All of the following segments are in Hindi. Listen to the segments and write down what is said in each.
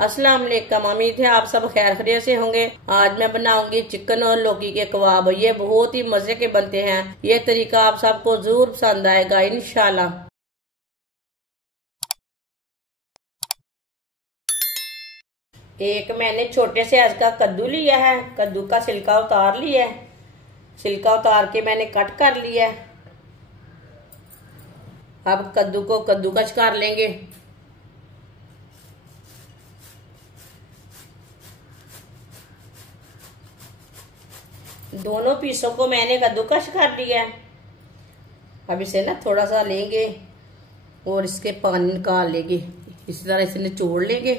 अस्सलाम वालेकुम। उम्मीद है आप सब खैर खैरियत से होंगे। आज मैं बनाऊंगी चिकन और लौकी के कबाब। ये बहुत ही मजे के बनते हैं। ये तरीका आप सबको जरूर पसंद आएगा इंशाल्लाह। एक मैंने छोटे से आज का कद्दू लिया है। कद्दू का छिलका उतार लिया है। छिलका उतार के मैंने कट कर लिया है। अब कद्दू को कद्दूकस कर लेंगे। दोनों पीसों को मैंने कद्दूकस कर लिया है। अब इसे ना थोड़ा सा लेंगे और इसके पानी निकाल लेंगे। इसी तरह इसे निचोड़ लेंगे।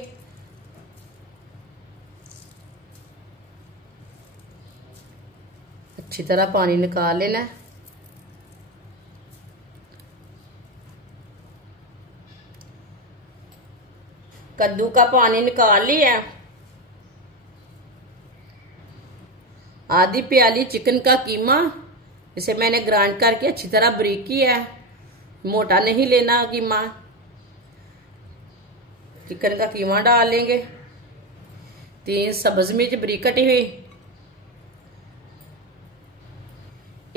अच्छी तरह पानी निकाल लेना है। कद्दू का पानी निकाल लिया। आधी प्याली चिकन का कीमा, इसे मैंने ग्राइंड करके अच्छी तरह बारीक किया है। मोटा नहीं लेना कीमा। चिकन का कीमा डाल लेंगे। 3 सब्ज मिर्च बारीक कटी हुई,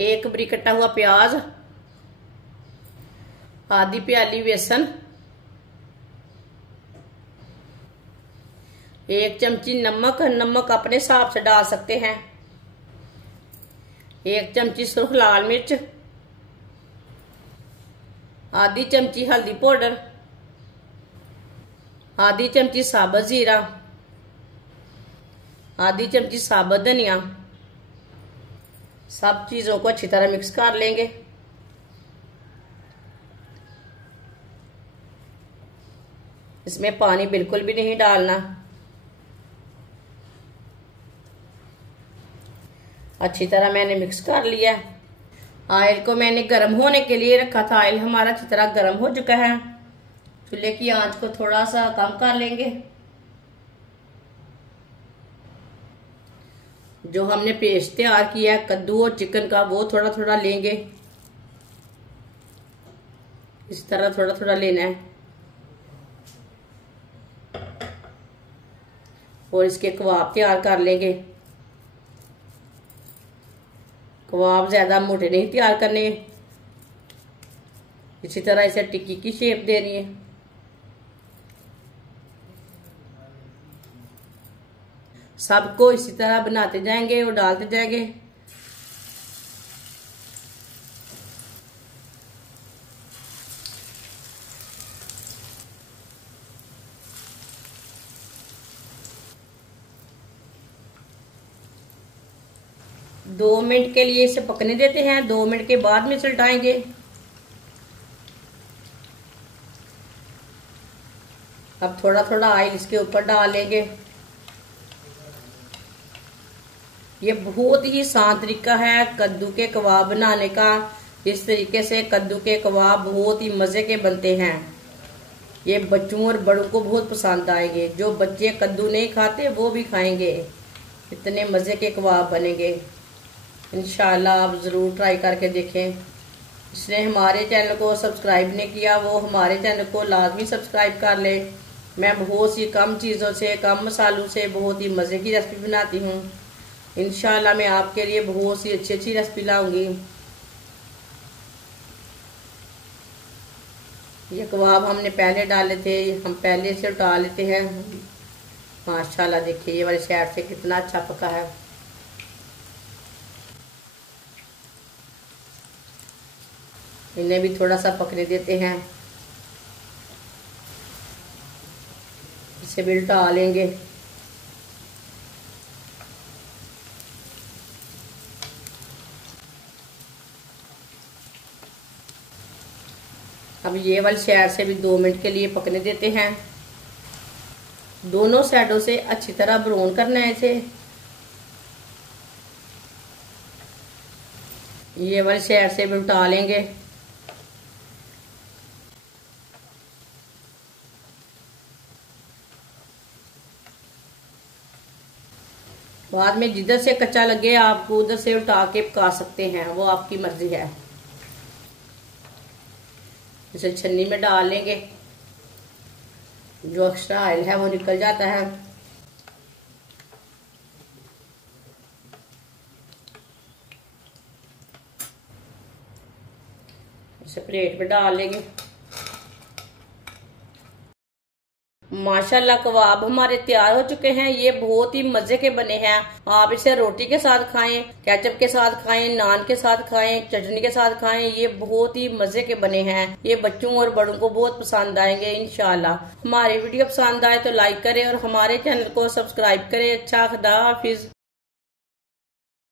1 बारीक कटा हुआ प्याज, आधी प्याली बेसन, 1 चमची नमक। नमक अपने हिसाब से डाल सकते हैं। 1 चमची सुर्ख लाल मिर्च, आधी चमची हल्दी पाउडर, आधी चमची साबुत जीरा, आधी चमची साबुत धनिया। सब चीजों को अच्छी तरह मिक्स कर लेंगे। इसमें पानी बिल्कुल भी नहीं डालना। अच्छी तरह मैंने मिक्स कर लिया। ऑयल को मैंने गर्म होने के लिए रखा था। ऑयल हमारा अच्छी तरह गर्म हो चुका है। चूल्हे की आंच को थोड़ा सा कम कर लेंगे। जो हमने पेस्ट तैयार किया है कद्दू और चिकन का, वो थोड़ा थोड़ा लेंगे। इस तरह थोड़ा थोड़ा लेना है और इसके कबाब तैयार कर लेंगे। कबाब ज्यादा मोटे नहीं तैयार करने। इसी तरह इसे टिक्की की शेप देनी है। सबको इसी तरह बनाते जाएंगे और डालते जाएंगे। दो मिनट के लिए इसे पकने देते हैं। 2 मिनट के बाद में उलटाएंगे। अब थोड़ा थोड़ा ऑयल इसके ऊपर डालेंगे। ये बहुत ही आसान तरीका है कद्दू के कबाब बनाने का। इस तरीके से कद्दू के कबाब बहुत ही मजे के बनते हैं। ये बच्चों और बड़ों को बहुत पसंद आएंगे। जो बच्चे कद्दू नहीं खाते वो भी खाएंगे। इतने मजे के कबाब बनेंगे। इंशाल्लाह आप ज़रूर ट्राई करके देखें। जिसने हमारे चैनल को सब्सक्राइब नहीं किया वो हमारे चैनल को लाजमी सब्सक्राइब कर ले। मैं बहुत सी कम चीज़ों से, कम मसालों से बहुत ही मज़े की रेसिपी बनाती हूँ। इंशाल्लाह मैं आपके लिए बहुत सी अच्छी अच्छी रेसिपी लाऊंगी। ये कबाब हमने पहले डाले थे, हम पहले से उठा लेते हैं। माशाल्लाह देखिए ये वाली साइड से कितना अच्छा पका है। इन्हें भी थोड़ा सा पकने देते हैं। इसे भी उल्टा लेंगे। अब ये वाली साइड से भी 2 मिनट के लिए पकने देते हैं। दोनों साइडों से अच्छी तरह ब्राउन करना है इसे। ये वाली साइड से भी उल्टा लेंगे। बाद में जिधर से कच्चा लगे आपको उधर से उठा के पका सकते हैं, वो आपकी मर्जी है। इसे छन्नी में डाल लेंगे। जो एक्स्ट्रा ऑयल है वो निकल जाता है। इसे प्लेट में डाल लेंगे। माशाल्लाह कबाब हमारे तैयार हो चुके हैं। ये बहुत ही मजे के बने हैं। आप इसे रोटी के साथ खाएं, केचप के साथ खाएं, नान के साथ खाएं, चटनी के साथ खाएं। ये बहुत ही मजे के बने हैं। ये बच्चों और बड़ों को बहुत पसंद आएंगे इंशाल्लाह। हमारी वीडियो पसंद आए तो लाइक करें और हमारे चैनल को सब्सक्राइब करें। अच्छा, खुदा हाफिज।